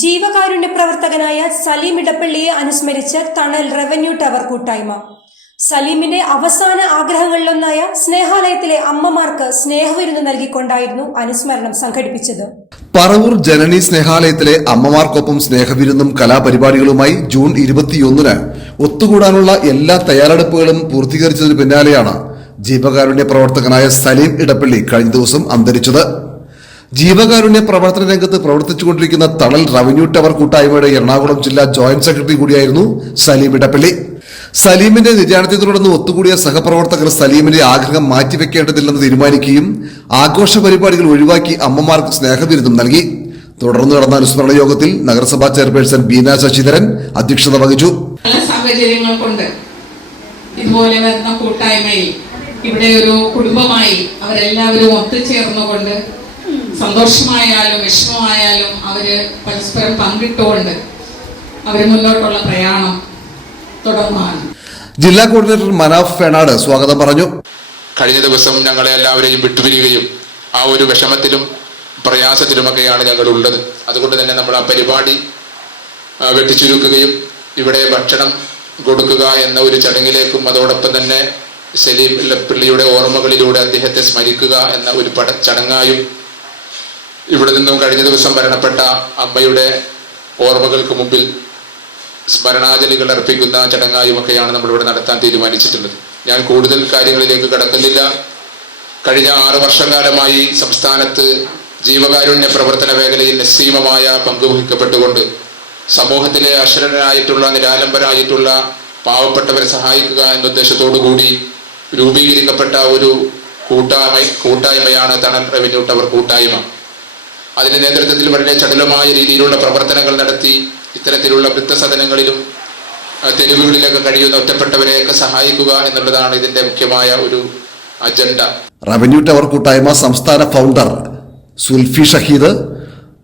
ജീവകാരുണ്യ പ്രവർത്തകനായ സലീം ഇടപ്പള്ളിയെ അനുസ്മരിച്ച് തണൽ റവന്യൂ ടവർ കൂട്ടായ്മ. സലീമിന്റെ അവസാന ആഗ്രഹങ്ങളിലൊന്നായ സ്നേഹാലയത്തിലെ അമ്മമാർക്ക് സ്നേഹവിരുന്ന് നൽകിക്കൊണ്ടായിരുന്നു അനുസ്മരണം സംഘടിപ്പിച്ചത്. പറവൂർ ജനനി സ്നേഹാലയത്തിലെ അമ്മമാർക്കൊപ്പം സ്നേഹവിരുന്നും കലാപരിപാടികളുമായി ജൂൺ 21 ഒത്തുകൂടാനുള്ള എല്ലാ തയ്യാറെടുപ്പുകളും പൂർത്തീകരിച്ചതിനു പിന്നാലെയാണ് ജീവകാരുണ്യ പ്രവർത്തകനായ സലീം ഇടപ്പള്ളി കഴിഞ്ഞ ദിവസം അന്തരിച്ചത്. ജീവകാരുണ്യ പ്രവർത്തന രംഗത്ത് പ്രവർത്തിച്ചുകൊണ്ടിരിക്കുന്ന തണൽ റവന്യൂ ടവർ കൂട്ടായ്മയുടെ എറണാകുളം ജില്ലാ ജോയിന്റ് സെക്രട്ടറി കൂടിയായിരുന്നു സലീം ഇടപ്പള്ളി. സലീമിന്റെ നിര്യാണത്തെ തുടർന്ന് ഒത്തുകൂടിയ സഹപ്രവർത്തകർ സലീമിന്റെ ആഗ്രഹം മാറ്റിവെക്കേണ്ടതില്ലെന്ന് തീരുമാനിക്കുകയും ആഘോഷ പരിപാടികൾ ഒഴിവാക്കി അമ്മമാർക്ക് സ്നേഹവിരുദ്ധം നൽകി. തുടർന്ന് നടന്ന അനുസ്മരണ യോഗത്തിൽ നഗരസഭാ ചെയർപേഴ്സൺ ബീന ശശിധരൻ അധ്യക്ഷത വഹിച്ചു. പല സാഹചര്യങ്ങൾ കൊണ്ട് ഇതുപോലെ വരുന്ന കൂട്ടായ്മയിൽ ഇവിടെ ഒരു കുടുംബമായി അവരെല്ലാവരും ഒത്തുചേർന്നുകൊണ്ട് സന്തോഷമായാലും വിഷമമായാലും അവര് പരസ്പരം പങ്കിട്ടുകൊണ്ട് അവര് മുന്നോട്ടുള്ള പ്രയാണം തുടർന്നാണ്. ജില്ലാ കോർഡിനേറ്റർ മനാഫ് ഫെനാട് സ്വാഗതം പറഞ്ഞു. കഴിഞ്ഞ ദിവസം ഞങ്ങളെ എല്ലാവരെയും വിട്ടുപിരിയുകയും ആ ഒരു വിഷമത്തിലും പ്രയാസത്തിലുമൊക്കെയാണ് ഞങ്ങൾ ഉള്ളത്. അതുകൊണ്ട് തന്നെ നമ്മൾ ആ പരിപാടി വെട്ടിച്ചുരുക്കുകയും ഇവിടെ ഭക്ഷണം കൊടുക്കുക എന്ന ഒരു ചടങ്ങിലേക്കും അതോടൊപ്പം തന്നെ സലീം ഇടപ്പള്ളിയുടെ ഓർമ്മകളിലൂടെ അദ്ദേഹത്തെ സ്മരിക്കുക എന്ന ഒരു ചടങ്ങായും ഇവിടെ നിന്നും കഴിഞ്ഞ ദിവസം മരണപ്പെട്ട അമ്മയുടെ ഓർമ്മകൾക്ക് മുമ്പിൽ സ്മരണാഞ്ജലികൾ അർപ്പിക്കുന്ന ചടങ്ങായുമൊക്കെയാണ് നമ്മളിവിടെ നടത്താൻ തീരുമാനിച്ചിട്ടുള്ളത്. ഞാൻ കൂടുതൽ കാര്യങ്ങളിലേക്ക് കടക്കുന്നില്ല. കഴിഞ്ഞ 6 വർഷക്കാലമായി സംസ്ഥാനത്ത് ജീവകാരുണ്യ പ്രവർത്തന മേഖലയിൽ നിസ്സീമമായ പങ്കുവഹിക്കപ്പെട്ടുകൊണ്ട് സമൂഹത്തിലെ അക്ഷരരായിട്ടുള്ള നിരാലംബരായിട്ടുള്ള പാവപ്പെട്ടവരെ സഹായിക്കുക എന്ന ഉദ്ദേശത്തോടുകൂടി രൂപീകരിക്കപ്പെട്ട ഒരു കൂട്ടായ്മയാണ് തണൽ റവന്യൂ ടവർ കൂട്ടായ്മ. അതിന്റെ നേതൃത്വത്തിൽ വളരെ ചടുലമായ രീതിയിലുള്ള പ്രവർത്തനങ്ങൾ നടത്തി ഇത്തരത്തിലുള്ള വൃദ്ധസദനങ്ങളിലും തെരുവുകളിലൊക്കെ കഴിയുന്ന ഒറ്റപ്പെട്ടവരെയൊക്കെ സഹായിക്കുക എന്നുള്ളതാണ് ഇതിന്റെ മുഖ്യമായ ഒരു അജണ്ട. റവന്യൂ ടവർ കൂട്ടായ്മ സംസ്ഥാന ഫൗണ്ടർ സുൽഫി ഷഹീദ്,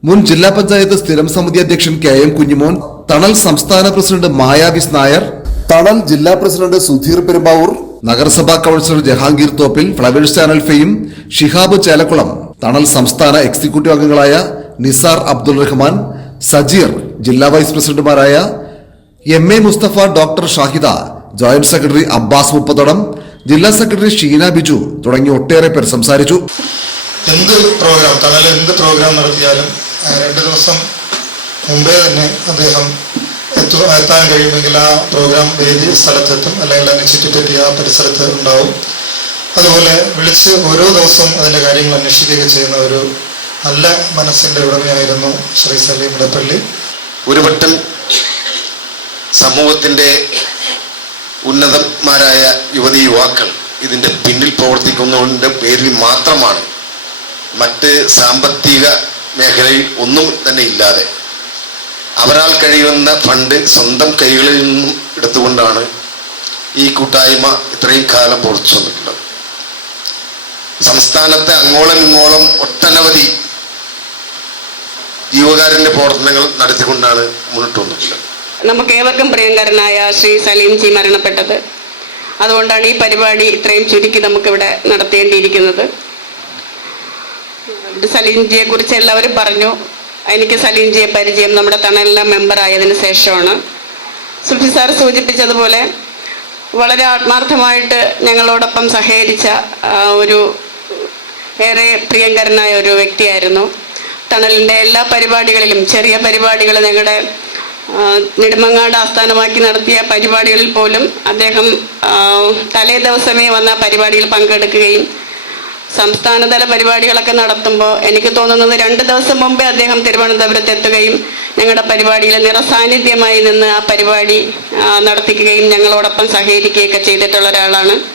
മുൻ ജില്ലാ പഞ്ചായത്ത് സ്ഥിരം സമിതി അധ്യക്ഷൻ KM കുഞ്ഞിമോൻ, തണൽ സംസ്ഥാന പ്രസിഡന്റ് മായാവിസ് നായർ, തണൽ ജില്ലാ പ്രസിഡന്റ് സുധീർ പെരുമ്പാവൂർ, നഗരസഭാ councillor Jahangir Thoppil, Flowers channel fame Shihab Chelakkulam, Thanal സംസ്ഥാന എക്സിക്യൂട്ടീവ് അംഗങ്ങളായ നിസാർ അബ്ദുൾ റഹ്മാൻ, സജീർ, ജില്ലാ വൈസ് പ്രസിഡന്റുമാരായ MA Musthafa, doctor Shahida, joint secretary Abbas Muppathodam, ജില്ലാ സെക്രട്ടറി ഷീന ബിജു തുടങ്ങി ഒട്ടേറെ പേർ സംസാരിച്ചു. എന്ത് പ്രോഗ്രാം നടത്തിയാലും 2 ദിവസം മുമ്പേ തന്നെ അദ്ദേഹം എത്താൻ കഴിയുമെങ്കിൽ ആ പ്രോഗ്രാം വേദി സ്ഥലത്തെത്തും, അല്ലെങ്കിൽ അതിനെ ചുറ്റിപ്പറ്റി ആ പരിസരത്ത് ഉണ്ടാവും. അതുപോലെ വിളിച്ച് ഓരോ ദിവസവും അതിൻ്റെ കാര്യങ്ങൾ അന്വേഷിക്കുകയൊക്കെ ചെയ്യുന്ന ഒരു നല്ല മനസ്സിൻ്റെ ഉടമയായിരുന്നു ശ്രീ സലീം ഇടപ്പള്ളി. ഒരു വട്ടം സമൂഹത്തിൻ്റെ ഉന്നതന്മാരായ യുവാക്കൾ ഇതിൻ്റെ പിന്നിൽ പ്രവർത്തിക്കുന്നതിൻ്റെ പേരിൽ മാത്രമാണ്, മറ്റ് സാമ്പത്തിക മേഖലയിൽ ഒന്നും തന്നെ ഇല്ലാതെ അവരാൽ കഴിയുന്ന ഫണ്ട് സ്വന്തം കൈകളിൽ നിന്നും എടുത്തുകൊണ്ടാണ് ഈ കൂട്ടായ്മ ഇത്രയും കാലം പ്രവർത്തിച്ചു വന്നിട്ടുള്ളത്. സംസ്ഥാനത്തെ അങ്ങോളം ഇങ്ങോളം ഒട്ടനവധി ജീവകാരുണ്യ പ്രവർത്തനങ്ങൾ നടത്തിക്കൊണ്ടാണ് മുന്നോട്ട് വന്നിട്ടുള്ളത്. നമുക്ക് ഏവർക്കും പ്രിയങ്കരനായ ശ്രീ സലീം ജി മരണപ്പെട്ടത്. അതുകൊണ്ടാണ് ഈ പരിപാടി ഇത്രയും ചുരുക്കി നമുക്കിവിടെ നടത്തേണ്ടിയിരിക്കുന്നത്. സലീം ജിയെ കുറിച്ച് എല്ലാവരും പറഞ്ഞു. എനിക്ക് സലീം ജിയെ പരിചയം നമ്മുടെ തണലിലെ മെമ്പർ ആയതിനു ശേഷമാണ്. സുൽഫി സാർ സൂചിപ്പിച്ചതുപോലെ വളരെ ആത്മാർത്ഥമായിട്ട് ഞങ്ങളോടൊപ്പം സഹകരിച്ച ഒരു ഏറെ പ്രിയങ്കരനായ ഒരു വ്യക്തിയായിരുന്നു. തണലിൻ്റെ എല്ലാ പരിപാടികളിലും, ചെറിയ പരിപാടികൾ, ഞങ്ങളുടെ നെടുമങ്ങാട് ആസ്ഥാനമാക്കി നടത്തിയ പരിപാടികളിൽ പോലും അദ്ദേഹം തലേ ദിവസമേ വന്ന പരിപാടിയിൽ പങ്കെടുക്കുകയും സംസ്ഥാനതല പരിപാടികളൊക്കെ നടത്തുമ്പോൾ എനിക്ക് തോന്നുന്നത് 2 ദിവസം മുമ്പേ അദ്ദേഹം തിരുവനന്തപുരത്ത് എത്തുകയും ഞങ്ങളുടെ പരിപാടിയിൽ നിറസാന്നിധ്യമായി നിന്ന് ആ പരിപാടി നടത്തിക്കുകയും ഞങ്ങളോടൊപ്പം സഹകരിക്കുകയൊക്കെ ചെയ്തിട്ടുള്ള ഒരാളാണ്.